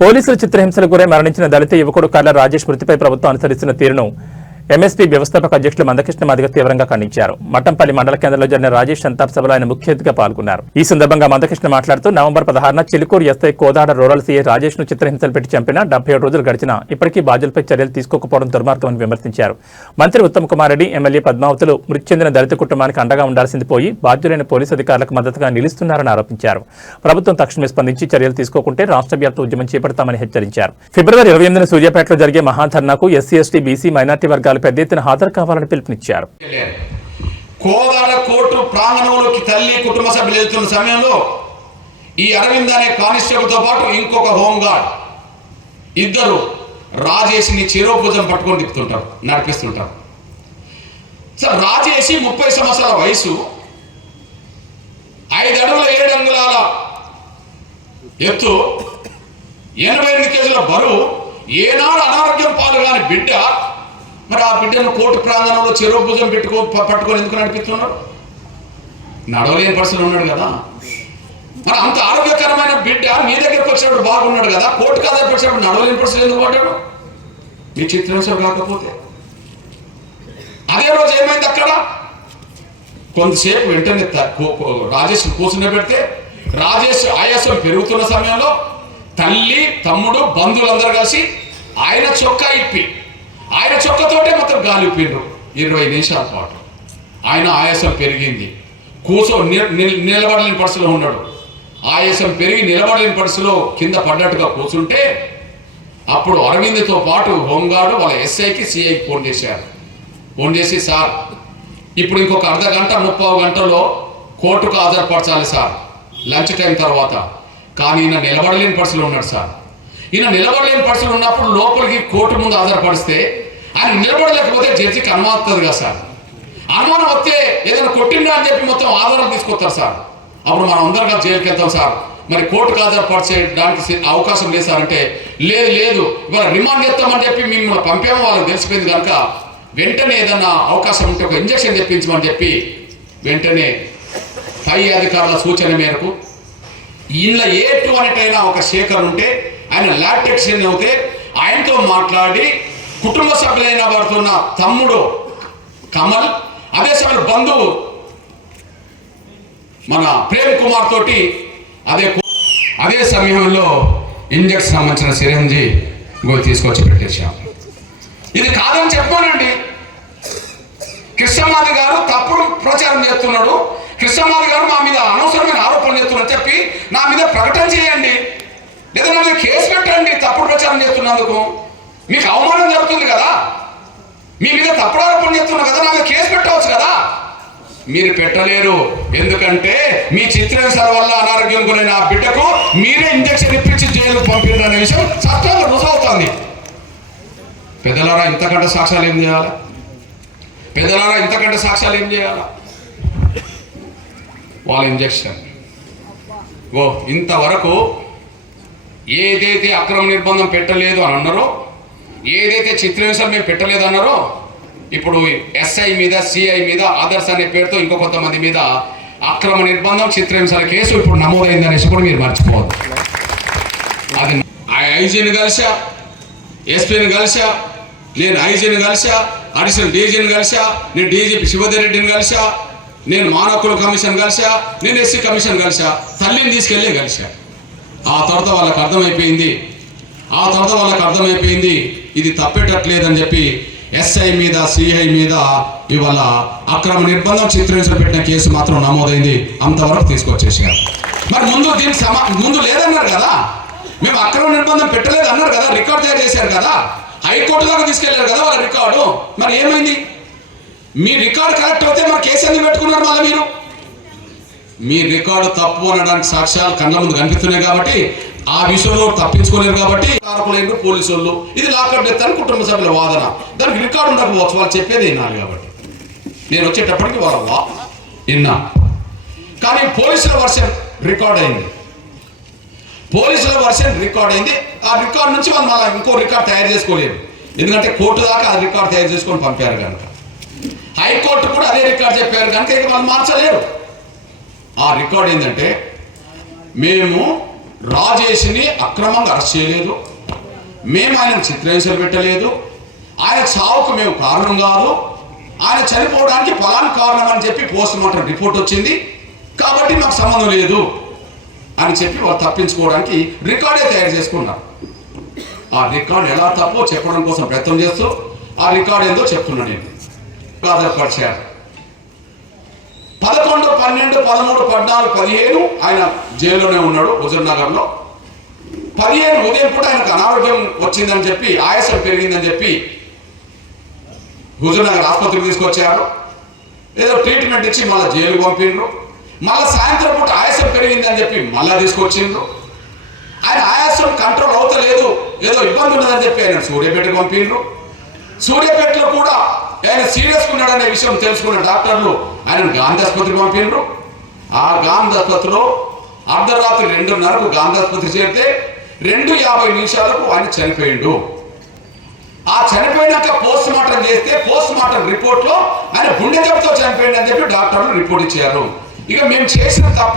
పోలీసుల చిత్రహింసలకు గురై మరణించిన దళిత యువకుడు కర్ల రాజేష్ మృతిపై ప్రభుత్వం అనుసరిస్తున్న తీరును ఎంఎస్పీ వ్యవస్థాపక అధ్యక్షులు మందకృష్ణ మాదిగ తీవ్రంగా ఖండించారు. మట్టంపల్లి మండల కేంద్రంలో జరిగిన రాజేష్ సంతాప సభలో ఆయన ముఖ్య అతిథిగా పాల్గొన్నారు. ఈ సందర్భంగా మందకృష్ణ మాట్లాడుతూ నవంబర్ 16న Chilukur SI Kodad rural CI Rajesh ను చిత్రహింసలు పెట్టి చంపిన 77 రోజులు గడిచినా ఇప్పటికీ బాధ్యులపై చర్యలు తీసుకోకపోవడం దుర్మార్గమని విమర్శించారు. మంత్రి ఉత్తమ్ కుమార్ రెడ్డి, ఎమ్మెల్యే పద్మావతులు మృతి చెందిన దళిత కుటుంబానికి అండగా ఉండాల్సింది పోయి బాధ్యులైన పోలీసు అధికారులకు మద్దతుగా నిలుస్తున్నారని ఆరోపించారు. ప్రభుత్వం తక్షణమే స్పందించి చర్యలు తీసుకోకుంటే రాష్ట్ర వ్యాప్త ఉద్యమం చేపడతామని హెచ్చరించారు. ఫిబ్రవరి 28న సూర్యాపేటలో జరిగే మహాధర్నాకు ఎస్సీ, ఎస్టీ, బీసీ, మైనార్టీ వర్గాలు పెద్ద ఎత్తున హాజరు కావాలని పిలుపునిచ్చారు. కోదాడ కోర్టు ప్రాంగణంలోకి తల్లి కుటుంబ సభ్యులు వెళ్తున్న సమయంలో ఈ అరవింద్ అనే కానిస్టేబుల్ తో పాటు ఇంకొక హోంగార్డ్ ఇద్దరు రాజేష్ ని చిరోభుజం పట్టుకొని తిప్పుతుంటారు, నడిపిస్తుంటారు. సార్, రాజేష్ 30 సంవత్సరాల వయసు, 5 అడుగుల 7 అంగుళాల ఎత్తు, 88 కేజీల బరువు, ఏనాడు అనారోగ్యం పాలు కాని బిడ్డ. మరి ఆ బిడ్డను కోర్టు ప్రాంగణంలో చెరువు భుజం పట్టుకొని ఎందుకు నడిపిస్తున్నాడు? నడవలేని పరిస్థితులు ఉన్నాడు కదా. మరి అంత ఆరోగ్యకరమైన బిడ్డ మీ దగ్గరకు వచ్చినప్పుడు బాగున్నాడు కదా, కోర్టుకు ఆధారపడి వచ్చినప్పుడు నడవలేని పరిస్థితులు ఎందుకు పడ్డాడు? మీ చిత్రహింస కాకపోతే అదే రోజు ఏమైంది అక్కడ? కొంతసేపు వెంటనే రాజేష్ కూర్చుని పెడితే రాజేష్ ఆయాసం పెరుగుతున్న సమయంలో తల్లి, తమ్ముడు, బంధువులందరూ కలిసి ఆయన చొక్కా ఇప్పి ఆయన చొక్కతోటే మొత్తం గాలి ఇప్పిండ్రు. 20 నిమిషాల పాటు ఆయన ఆయాసం పెరిగింది, నిలబడలేని పరిస్థితిలో ఉన్నాడు. ఆయాసం పెరిగి నిలబడలేని పరిస్థితిలో కింద పడ్డట్టుగా కూర్చుంటే అప్పుడు అరవింద్తో పాటు హోంగార్డు వాళ్ళ ఎస్ఐకి, సిఐకి ఫోన్ చేశారు. ఫోన్ చేసి, సార్ ఇప్పుడు ఇంకొక అర్ధ గంట 30 గంటలో కోర్టుకు హాజరుపరచాలి సార్, లంచ్ టైం తర్వాత. కానీ ఈయన నిలబడలేని పరిస్థితిలో ఉన్నాడు సార్. ఈయన నిలబడలేని పరిస్థితులు ఉన్నప్పుడు లోపలికి కోర్టు ముందు ఆధారపడిస్తే ఆయన నిలబడలేకపోతే జడ్జికి అనుమానం వస్తుంది కదా సార్. అనుమానం వస్తే ఏదైనా కొట్టిందా అని చెప్పి మొత్తం ఆధారాలు తీసుకొస్తారు సార్. అప్పుడు మనం అందరిగా జైలుకి వెళ్తాం సార్. మరి కోర్టుకు ఆధారపరిచేయడానికి అవకాశం లేదు సార్ అంటే, లేదు ఇవాళ రిమాండ్ చేస్తామని చెప్పి మిమ్మల్ని పంపామో వాళ్ళకి తెలిసిపోయింది కనుక వెంటనే ఏదన్నా అవకాశం ఉంటే ఒక ఇంజక్షన్ తెప్పించమని చెప్పి వెంటనే పై అధికారుల సూచన మేరకు ఇంట్లో ఎటువంటిైనా ఒక శేఖర్ ఉంటే ఆయన ల్యాబ్ టెక్నీషియన్ అవుతే ఆయనతో మాట్లాడి కుటుంబ సభ్యులైన పడుతున్న తమ్ముడు కమల్, అదే సమయంలో బంధువు మన ప్రేమ్ కుమార్ తోటి అదే సమయంలో ఇంజెక్షన్ సంబంధించిన సిరంజి తీసుకొచ్చి పెట్టేశాం. ఇది కాదని చెప్పానండి. కృష్ణమాది గారు తప్పుడు ప్రచారం చేస్తున్నాడు, కృష్ణమాది గారు మా మీద అనవసరమైన ఆరోపణలు చేస్తున్నారని చెప్పి నా మీద ప్రకటన చేయండి, లేదా నా మీద కేసు పెట్టండి. తప్పుడు ప్రచారం చేస్తున్నందుకు మీకు అవమానం జరుగుతుంది కదా, మీ మీద తప్పుడు ఆరోపణ చేస్తున్నారు కదా, నా మీద కేసు పెట్టవచ్చు కదా. మీరు పెట్టలేరు, ఎందుకంటే మీ చిత్రహింసల వల్ల అనారోగ్యం గురైన ఆ బిడ్డకు మీరే ఇంజక్షన్ ఇప్పించి జైలుకు పంపిన విషయం చట్టంలో రుజువుతోంది. పెద్దలారా ఇంతకంటే సాక్ష్యాలు ఏం చేయాలి? పెద్దలారా ఇంతకంటే సాక్ష్యాలు ఏం చేయాలా? వాళ్ళ ఇంజక్షన్ ఇంతవరకు ఏదైతే అక్రమ నిర్బంధం పెట్టలేదు అని అన్నారో, ఏదైతే చిత్రహింసలు మేము పెట్టలేదు అన్నారో, ఇప్పుడు ఎస్ఐ మీద, సిఐ మీద, ఆదర్శ్ అనే పేరుతో ఇంకో కొంతమంది మీద అక్రమ నిర్బంధం, చిత్రహింసల కేసు ఇప్పుడు నమోదైంది అనేసి కూడా మీరు మర్చిపోవద్దు. అది ఐజీని కలిసా, ఎస్పీని కలిసా, నేను ఐజీని కలిసా, అడిషనల్ డీజీని కలిసా, నేను డీజీపీ శివధర్ రెడ్డిని కలిసా, నేను మానవ హక్కుల కమిషన్ కలిసా, నేను ఎస్సీ కమిషన్ కలిసా, తల్లిని తీసుకెళ్ళి కలిసా. ఆ తర్వాత వాళ్ళకి అర్థమైపోయింది ఇది తప్పేటట్లేదని చెప్పి ఎస్ఐ మీద, సిఐ మీద ఇవాళ అక్రమ నిర్బంధం, చిత్రహింసలు పెట్టిన కేసు మాత్రం నమోదైంది. అంతవరకు తీసుకొచ్చేసారు. మరి ముందు లేదన్నారు కదా, మేము అక్రమ నిర్బంధం పెట్టలేదు అన్నారు కదా, రికార్డు తయారు చేశారు కదా, హైకోర్టు దాకా తీసుకెళ్లారు కదా వాళ్ళ రికార్డు. మరి ఏమైంది? మీ రికార్డు కరెక్ట్ అయితే మరి కేసు ఎందుకు పెట్టుకున్నారు? మళ్ళీ మీరు మీ రికార్డు తప్పు అనడానికి సాక్ష్యాలు కళ్ళ ముందు కనిపిస్తున్నాయి కాబట్టి ఆ విషయంలో తప్పించుకోలేరు కాబట్టి కారకులైన పోలీసు వాళ్ళు ఇది లాకప్ డెత్ అని కుటుంబ సభ్యుల వాదన, దానికి రికార్డు ఉండకపోవచ్చు, వాళ్ళు చెప్పేది విన్నారు కాబట్టి నేను వచ్చేటప్పటికి వాళ్ళ విన్నా. కానీ పోలీసుల వర్షన్ రికార్డ్ అయింది, ఆ రికార్డు నుంచి వాళ్ళు మళ్ళీ ఇంకో రికార్డు తయారు చేసుకోలేరు, ఎందుకంటే కోర్టు దాకా ఆ రికార్డు తయారు చేసుకొని పంపారు కనుక. హైకోర్టు కూడా అదే రికార్డు చెప్పారు కనుక ఇక వాళ్ళు మార్చలేరు. ఆ రికార్డు ఏంటంటే, మేము రాజేష్ని అక్రమంగా అరెస్ట్ చేయలేదు, మేము ఆయనకు చిత్రహింసలు పెట్టలేదు, ఆయన చావుకు మేము కారణం కాదు, ఆయన చనిపోవడానికి ఫలానా కారణం అని చెప్పి పోస్ట్ మార్టం రిపోర్ట్ వచ్చింది కాబట్టి మాకు సంబంధం లేదు అని చెప్పి వాళ్ళు తప్పించుకోవడానికి రికార్డే తయారు చేసుకున్నారు. ఆ రికార్డ్ ఎలా తప్పో చెప్పడం కోసం ప్రయత్నం చేస్తూ ఆ రికార్డ్ ఏందో చెప్తున్నా నేను. ఆధారపరిచారు 11, 12, 13, 14, 15 ఆయన జైల్లోనే ఉన్నాడు హుజూర్ నగర్లో. 15 ఉదయం పూట ఆయనకు అనారోగ్యం వచ్చిందని చెప్పి, ఆయాసం పెరిగిందని చెప్పి హుజూర్ నగర్ ఆసుపత్రికి తీసుకొచ్చారు. ఏదో ట్రీట్మెంట్ ఇచ్చి మళ్ళీ జైలుకు పంపిండ్రు. మళ్ళీ సాయంత్రం పూట ఆయాసం పెరిగిందని చెప్పి మళ్ళీ తీసుకొచ్చిండ్రు. ఆయన ఆయాసం కంట్రోల్ అవుతలేదు, ఏదో ఇబ్బంది ఉన్నదని చెప్పి ఆయన సూర్యాపేటకు పంపిండ్రు. సూర్యాపేటలో కూడా ఆయన సీరియస్గా ఉన్నాడనే విషయం తెలుసుకున్న డాక్టర్లు ఆయన గాంధీ ఆసుపత్రికి పంపిండ్రు. ఆ గాంధీ ఆసుపత్రిలో అర్ధరాత్రి 2:30కు గాంధీ ఆసుపత్రి చేరితే 2:50 ఆయన చనిపోయిండు. ఆ చనిపోయినాక పోస్ట్ మార్టం చేస్తే పోస్ట్ మార్టం రిపోర్ట్ లో ఆయన గుండె జబ్బుతో చనిపోయింది అని చెప్పి డాక్టర్లు రిపోర్ట్ ఇచ్చారు. ఇక మేము చేసిన తప్ప